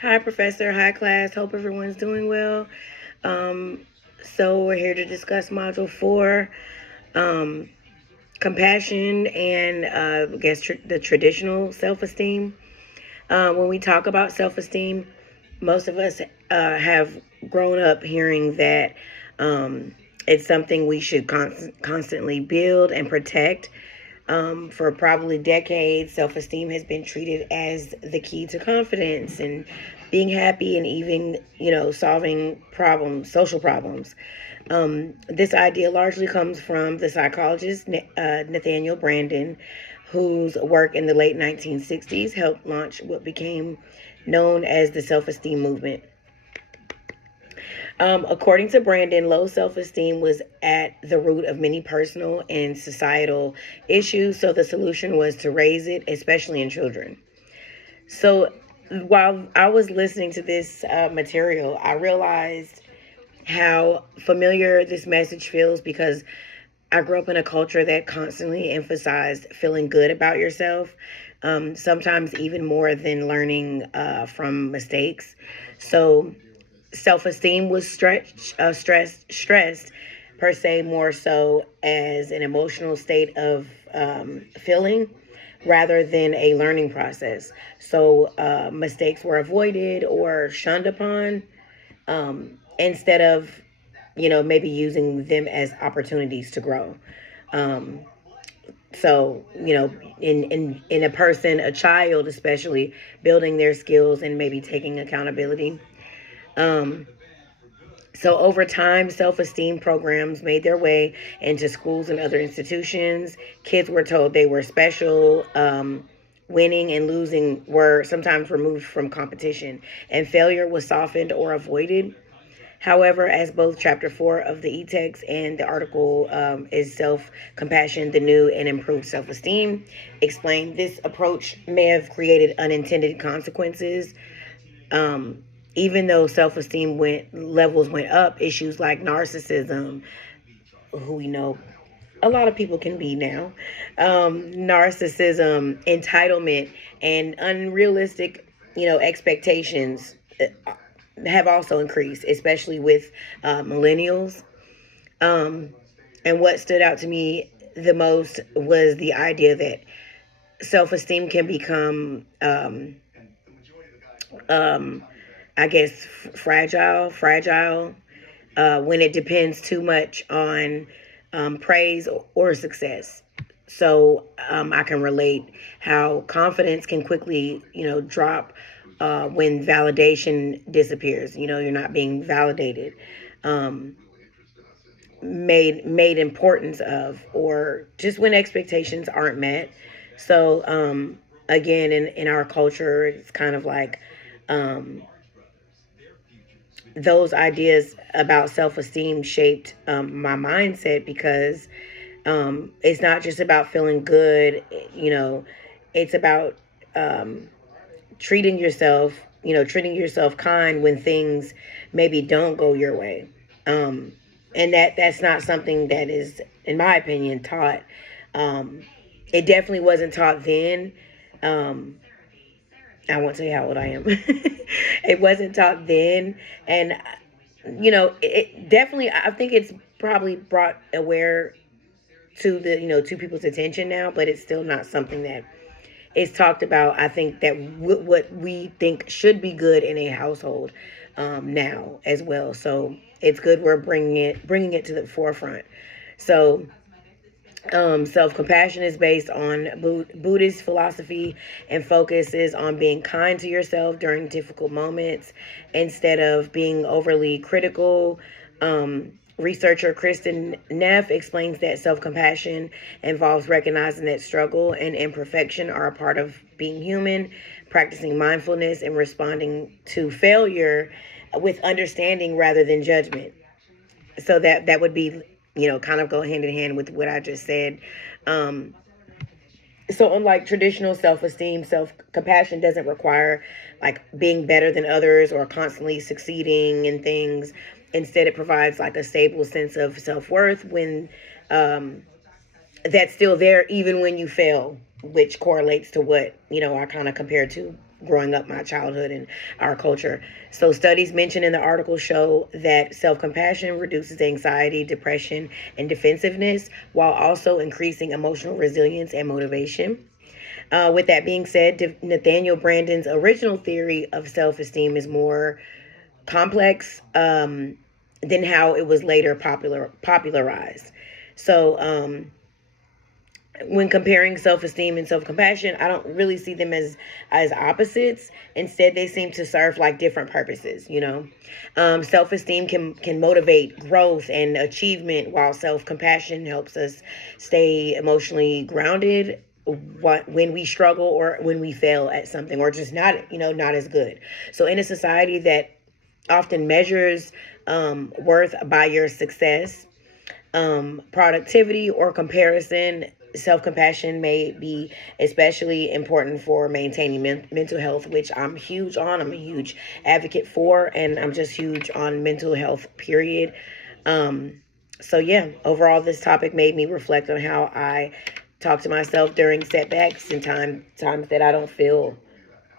Hi, Professor. Hi, class. Hope everyone's doing well. Um, so, we're here to discuss Module 4, um, compassion and, I guess, the traditional self esteem. When we talk about self esteem, most of us have grown up hearing that it's something we should constantly build and protect. For probably decades, self esteem has been treated as the key to confidence and being happy and even, solving problems, social problems. This idea largely comes from the psychologist Nathaniel Branden, whose work in the late 1960s helped launch what became known as the self esteem movement. According to Branden, low self esteem was at the root of many personal and societal issues, so the solution was to raise it, especially in children. So while I was listening to this material, I realized how familiar this message feels because I grew up in a culture that constantly emphasized feeling good about yourself, sometimes even more than learning from mistakes. So self-esteem was stressed per se, more so as an emotional state of feeling rather than a learning process. So mistakes were avoided or shunned upon, instead of maybe using them as opportunities to grow. um, so in a person, a child especially, building their skills and maybe taking accountability. um, so over time, self-esteem programs made their way into schools and other institutions. Kids were told they were special. Winning and losing were sometimes removed from competition, and failure was softened or avoided. However, as both chapter 4 of the e-text and the article is self-compassion, the new and improved self-esteem, explain this approach may have created unintended consequences. Um, Even though self-esteem levels went up, issues like narcissism, who we know a lot of people can be now, narcissism, entitlement, and unrealistic, expectations have also increased, especially with millennials. Um, and what stood out to me the most was the idea that self-esteem can become, um, I guess, fragile when it depends too much on praise or success. So I can relate how confidence can quickly, drop when validation disappears. You're not being validated, um, made importance of, or just when expectations aren't met. So again, in our culture, it's kind of like um, those ideas about self-esteem shaped my mindset because it's not just about feeling good. It's about um, treating yourself kind when things maybe don't go your way. um, and that's not something that is, in my opinion, taught. um, it definitely wasn't taught then. um, I won't tell you how old I am. It wasn't taught then, and it definitely. I think it's probably brought aware to the to people's attention now, but it's still not something that is talked about. I think that what we think should be good in a household now as well. So it's good we're bringing it to the forefront. So self compassion is based on Buddhist philosophy and focuses on being kind to yourself during difficult moments instead of being overly critical. Researcher Kristen Neff explains that self compassion involves recognizing that struggle and imperfection are a part of being human, practicing mindfulness, and responding to failure with understanding rather than judgment. So that would be, kind of go hand in hand with what I just said. um so unlike traditional self-esteem, self-compassion doesn't require like being better than others or constantly succeeding in things. Instead, it provides like a stable sense of self-worth when um that's still there even when you fail, which correlates to what I kind of compared to growing up, my childhood, and our culture. So studies mentioned in the article show that self-compassion reduces anxiety, depression, and defensiveness, while also increasing emotional resilience and motivation. With that being said, Nathaniel Branden's original theory of self-esteem is more complex than how it was later popularized. So when comparing self-esteem and self-compassion, I don't really see them as opposites. Instead, they seem to serve like different purposes. Self-esteem can motivate growth and achievement, while self-compassion helps us stay emotionally grounded when we struggle or when we fail at something, or just not as good. So in a society that often measures worth by your success, productivity, or comparison, self compassion may be especially important for maintaining mental health, which I'm huge on. I'm a huge advocate for, and I'm just huge on mental health, period. So, yeah, overall, this topic made me reflect on how I talk to myself during setbacks and times that I don't feel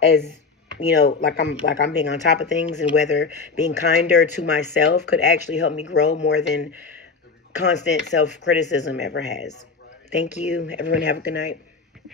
as like I'm being on top of things, and whether being kinder to myself could actually help me grow more than constant self criticism ever has. Thank you. Everyone have a good night.